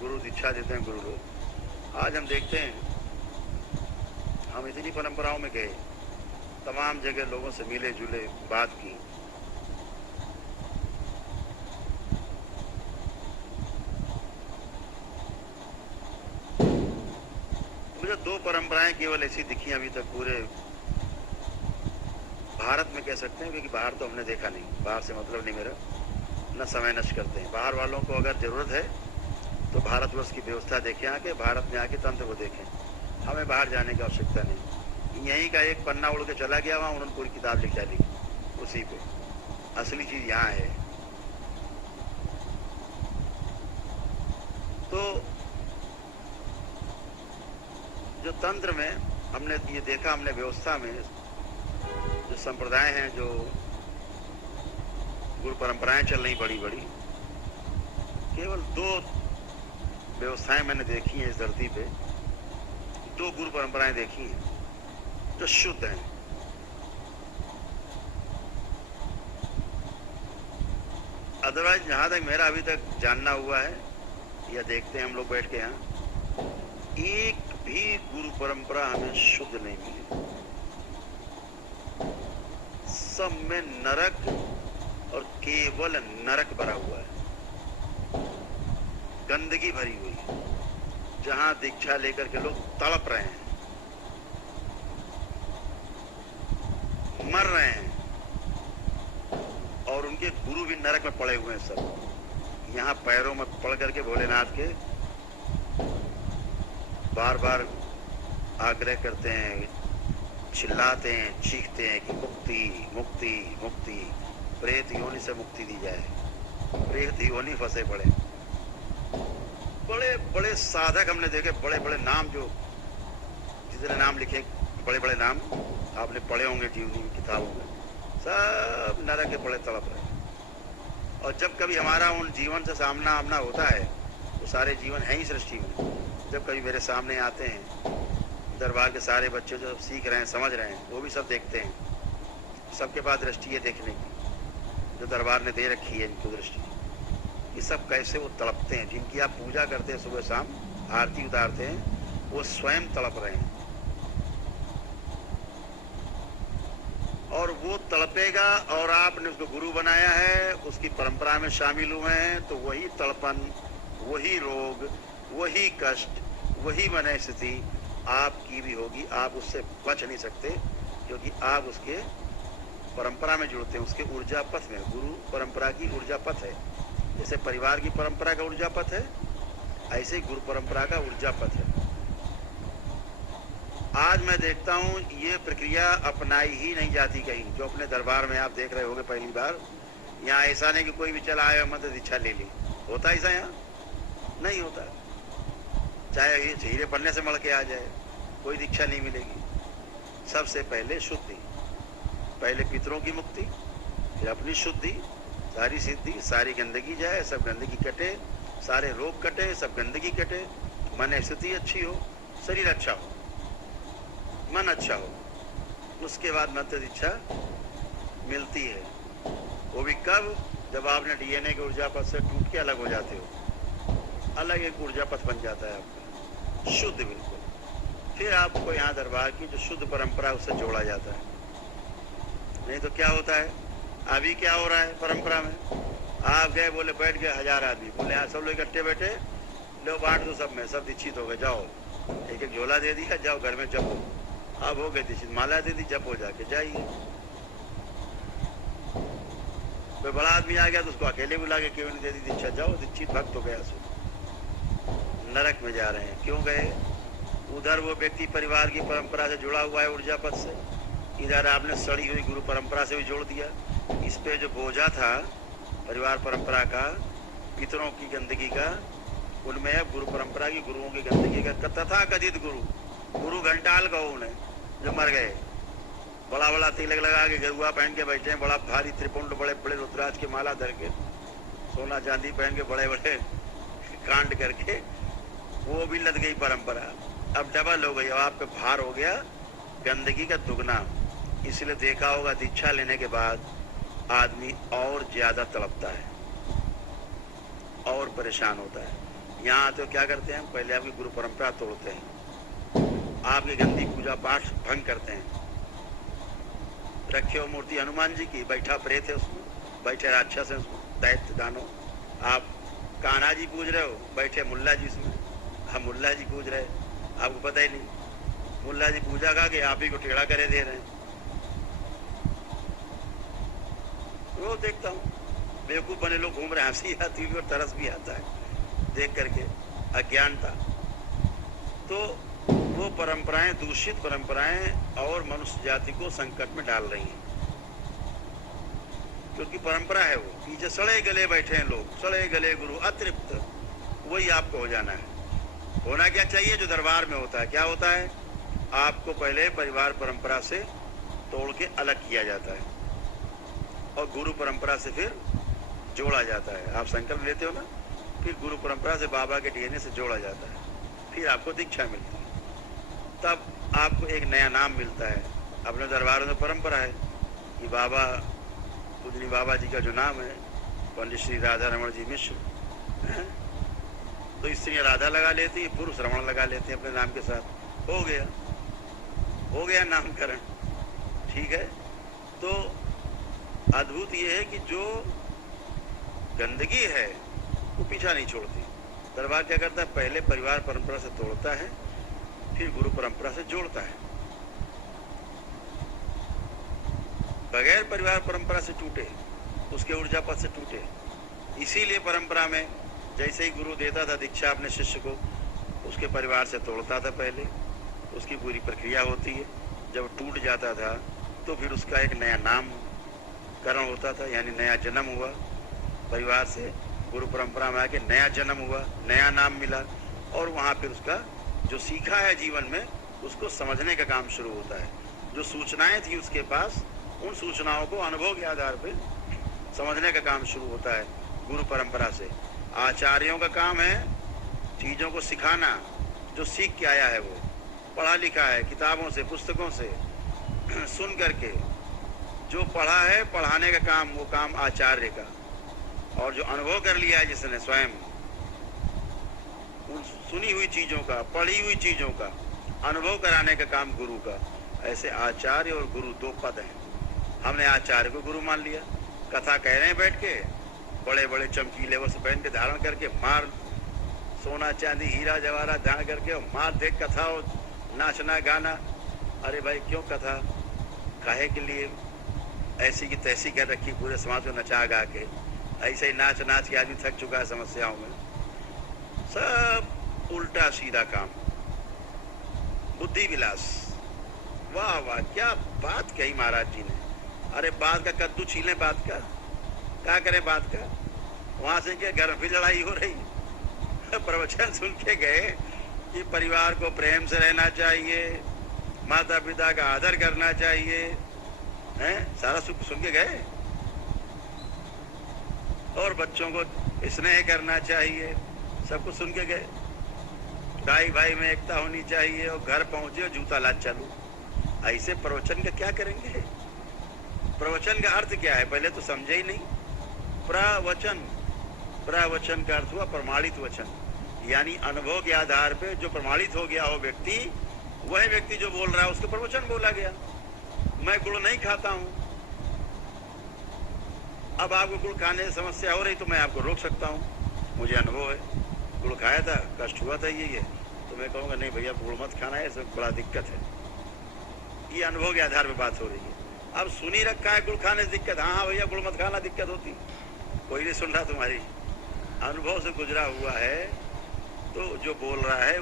गुरु दीक्षा देते हैं गुरु लोग। आज हम देखते हैं, हम इतनी परंपराओं में गए, तमाम जगह लोगों से मिले जुले, बात की, मुझे दो परंपराएं केवल ऐसी दिखी अभी तक पूरे भारत में, कह सकते हैं, क्योंकि बाहर तो हमने देखा नहीं, बाहर से मतलब नहीं मेरा, न समय नष्ट करते हैं। बाहर वालों को अगर जरूरत है तो भारतवर्ष की व्यवस्था देखें, आके भारत में आके तंत्र को देखें, हमें बाहर जाने की आवश्यकता नहीं। यहीं का एक पन्ना उड़ के चला गया, वहाँ उन्होंने पूरी किताब लिख डाली उसी पे। असली चीज यहाँ है। तो जो तंत्र में हमने ये देखा, हमने व्यवस्था में जो संप्रदाय हैं, जो गुरु परंपराएं चल रही बड़ी बड़ी, केवल दो व्यवस्थाएं मैंने देखी हैं इस धरती पे, दो गुरु परंपराएं देखी हैं जो शुद्ध हैं। अदरवाइज जहां तक मेरा अभी तक जानना हुआ है या देखते हैं हम लोग बैठ के यहाँ, एक भी गुरु परंपरा हमें शुद्ध नहीं मिली। सब में नरक और केवल नरक भरा हुआ है, गंदगी भरी हुई है। जहां दीक्षा लेकर के लोग तड़प रहे हैं, मर रहे हैं, और उनके गुरु भी नरक में पड़े हुए हैं सब। यहाँ पैरों में पड़ करके भोलेनाथ के बार बार आग्रह करते हैं, चिल्लाते हैं, चीखते हैं कि मुक्ति मुक्ति मुक्ति, प्रेत योनि से मुक्ति दी जाए। प्रेत योनि फंसे पड़े। बड़े बड़े साधक हमने देखे, बड़े बड़े नाम, जो जितने नाम लिखे, बड़े बड़े नाम आपने पढ़े होंगे जीवनी किताबों में, सब नरक के बड़े तड़प रहे। और जब कभी हमारा उन जीवन से सामना आमना होता है, वो सारे जीवन है ही सृष्टि में, जब कभी मेरे सामने आते हैं, दरबार के सारे बच्चे जो सीख रहे हैं, समझ रहे हैं, वो भी सब देखते हैं। सबके पास दृष्टि है देखने की, जो दरबार ने दे रखी है इनकी दृष्टि, ये सब कैसे वो तड़पते हैं। जिनकी आप पूजा करते हैं, सुबह शाम आरती उतारते हैं, वो स्वयं तड़प रहे हैं। और वो तड़पेगा, और आपने उसको गुरु बनाया है, उसकी परंपरा में शामिल हुए हैं, तो वही तड़पन, वही रोग, वही कष्ट, वही मनस्थिति आपकी भी होगी। आप उससे बच नहीं सकते, क्योंकि आप उसके परंपरा में जुड़ते हैं, उसके ऊर्जा पथ में। गुरु परंपरा की ऊर्जा पथ है। जैसे परिवार की परंपरा का ऊर्जा पथ है, ऐसे ही गुरु परंपरा का ऊर्जा पथ है। आज मैं देखता हूँ ये प्रक्रिया अपनाई ही नहीं जाती कहीं। जो अपने दरबार में आप देख रहे होंगे पहली बार, यहाँ ऐसा नहीं कि कोई भी चला आया मत दीक्षा ले ली, होता ऐसा यहाँ नहीं होता। चाहे ये हीरे पन्ने से मड़ के आ जाए, कोई दीक्षा नहीं मिलेगी। सबसे पहले शुद्धि, पहले पितरों की मुक्ति, फिर अपनी शुद्धि, सारी सिद्धि, सारी गंदगी जाए, सब गंदगी कटे, सारे रोग कटे, सब गंदगी कटे, मन स्थिति अच्छी हो, शरीर अच्छा हो, मन अच्छा हो, उसके बाद मंत्र दीक्षा मिलती है। वो भी कब? जब आपने डीएनए के ऊर्जा पथ से टूट के अलग हो जाते हो, अलग एक ऊर्जा पथ बन जाता है आपका, शुद्ध बिल्कुल। फिर आपको यहाँ दरबार की जो शुद्ध परंपरा, उससे जोड़ा जाता है। नहीं तो क्या होता है, अभी क्या हो रहा है परंपरा में, आप गए, बोले बैठ गए 1000 आदमी, बोले यहाँ सब लोग इकट्ठे बैठे, लो बांट दो सब में, सब दीक्षित हो गए, जाओ, एक एक झोला दे दिया, जाओ घर में जपो। अब हो गए दीक्षित, माला दे दी, जपो जाके जाइए। कोई बड़ा आदमी आ गया तो उसको अकेले बुला के क्यों नहीं दे दी दीक्षा, जाओ दीक्षित भक्त हो गया। सो नरक में जा रहे हैं, क्यों गए? उधर वो व्यक्ति परिवार की परंपरा से जुड़ा हुआ है, ऊर्जा पथ से, इधर आपने सड़ी हुई गुरु परंपरा से भी जोड़ दिया। इस पे जो बोझा था परिवार परंपरा का, पितरों की गंदगी का, उनमें है गुरु परंपरा की, गुरुओं की गंदगी का। तथा कथित गुरु घंटाल कहो उन्हें, जो मर गए, बड़ा बड़ा तिलक लगा के, गेरुआ पहन के बैठे हैं, बड़ा भारी त्रिपुंड, बड़े बड़े रुद्राज की माला धर के, सोना चांदी पहन के, बड़े बड़े कांड करके, वो भी लद गई परंपरा। अब डबल हो गई, अब आप पे भार हो गया गंदगी का दुगना। इसलिए देखा होगा दीक्षा लेने के बाद आदमी और ज्यादा तड़पता है और परेशान होता है। यहाँ आते हो क्या करते हैं? पहले आपकी गुरु परंपरा तोड़ते हैं, आपकी गंदी पूजा पाठ भंग करते हैं। रखे हो मूर्ति हनुमान जी की, बैठा प्रेत है उसमें, बैठे राक्षस है उसमें, दैत्य दानव। आप कान्हा जी पूज रहे हो, बैठे मुल्ला जी उसमें, हम मुल्ला जी पूज रहे, आपको पता ही नहीं। मुल्ला जी पूजा का के आप ही को टेढ़ा करे दे रहे हैं। रोज देखता हूँ बेवकूफ बने लोग घूम रहे हैं, हंसी आती है और तरस भी आता है देख करके, अज्ञानता। तो वो परंपराएं, दूषित परंपराएं और मनुष्य जाति को संकट में डाल रही हैं, क्योंकि परंपरा है वो। पीछे सड़े गले बैठे हैं लोग, सड़े गले गुरु अतृप्त, वही आपको हो जाना है। होना क्या चाहिए? जो दरबार में होता है। क्या होता है? आपको पहले परिवार परंपरा से तोड़ के अलग किया जाता है और गुरु परंपरा से फिर जोड़ा जाता है। आप संकल्प लेते हो ना, फिर गुरु परंपरा से बाबा के डीएनए से जोड़ा जाता है, फिर आपको दीक्षा मिलती है, तब आपको एक नया नाम मिलता है। अपने दरबारों में परंपरा है कि बाबा, पूजनी बाबा जी का जो नाम है पंडित श्री राधा रमण जी मिश्र है, तो स्त्रियाँ राधा लगा लेती है, पुरुष रमण लगा लेते हैं अपने नाम के साथ। हो गया नामकरण, ठीक है। तो अद्भुत ये है कि जो गंदगी है वो पीछा नहीं छोड़ती। दरबार क्या करता है? पहले परिवार परंपरा से तोड़ता है, फिर गुरु परंपरा से जोड़ता है। बगैर परिवार परंपरा से टूटे, उसके ऊर्जा पद से टूटे। इसीलिए परंपरा में जैसे ही गुरु देता था दीक्षा अपने शिष्य को, उसके परिवार से तोड़ता था पहले, उसकी पूरी प्रक्रिया होती है। जब टूट जाता था तो फिर उसका एक नया नामकरण होता था, यानी नया जन्म हुआ। परिवार से गुरु परंपरा में आके नया जन्म हुआ, नया नाम मिला, और वहाँ फिर उसका जो सीखा है जीवन में उसको समझने का काम शुरू होता है। जो सूचनाएं थी उसके पास, उन सूचनाओं को अनुभव के आधार पर समझने का काम शुरू होता है गुरु परंपरा से। आचार्यों का काम है चीज़ों को सिखाना, जो सीख के आया है वो पढ़ा लिखा है किताबों से, पुस्तकों से सुन करके। जो पढ़ा है पढ़ाने का काम, वो काम आचार्य का। और जो अनुभव कर लिया है जिसने स्वयं, उन सुनी हुई चीज़ों का, पढ़ी हुई चीज़ों का अनुभव कराने का काम गुरु का। ऐसे आचार्य और गुरु दो पद हैं। हमने आचार्य को गुरु मान लिया, कथा कह रहे हैं बैठ के, बड़े बड़े चमकीले वस्त्र पहन के धारण करके, मार सोना चांदी हीरा जवाहरा धारण करके, और मार देख कथा और नाचना गाना। अरे भाई क्यों कथा? काहे के लिए? ऐसी की तैसी कर रखी, पूरे समाज को नचा गा के। ऐसे ही नाच नाच के आदमी थक चुका है समस्याओं में। सब उल्टा सीधा काम, बुद्धि विलास। वाह वाह, क्या बात कही महाराज जी ने। अरे बात का कद्दू छीलें, बात का क्या करें बात का। वहां से क्या घर फिर लड़ाई हो रही। प्रवचन सुन के गए कि परिवार को प्रेम से रहना चाहिए, माता पिता का आदर करना चाहिए, हैं? सारा सुख सुन के गए। और बच्चों को स्नेह करना चाहिए, सब कुछ सुन के गए। भाई भाई में एकता होनी चाहिए, और घर पहुंचे और जूता लाद चालू। ऐसे प्रवचन का क्या करेंगे? प्रवचन का अर्थ क्या है पहले तो समझे ही नहीं। प्रवचन, प्रवचन का अर्थ हुआ प्रमाणित वचन, यानी अनुभव के आधार पे जो प्रमाणित हो गया हो व्यक्ति, वह व्यक्ति जो बोल रहा है उसको प्रवचन बोला गया। मैं गुड़ नहीं खाता हूं, अब आपको गुड़ खाने से समस्या हो रही तो मैं आपको रोक सकता हूं, मुझे अनुभव है। गुड़ खाया था, कष्ट हुआ था ये तो मैं कहूँगा नहीं भैया गुड़ मत खाना है, इसमें बड़ा दिक्कत है। ये अनुभव के आधार पर बात हो रही है। अब सुनी रखा है गुड़ खाने से दिक्कत, हाँ भैया गुड़ मत खाना, दिक्कत होती, कोई नहीं सुन रहा तुम्हारी। अनुभव से गुजरा हुआ है, तो जो बोल रहा है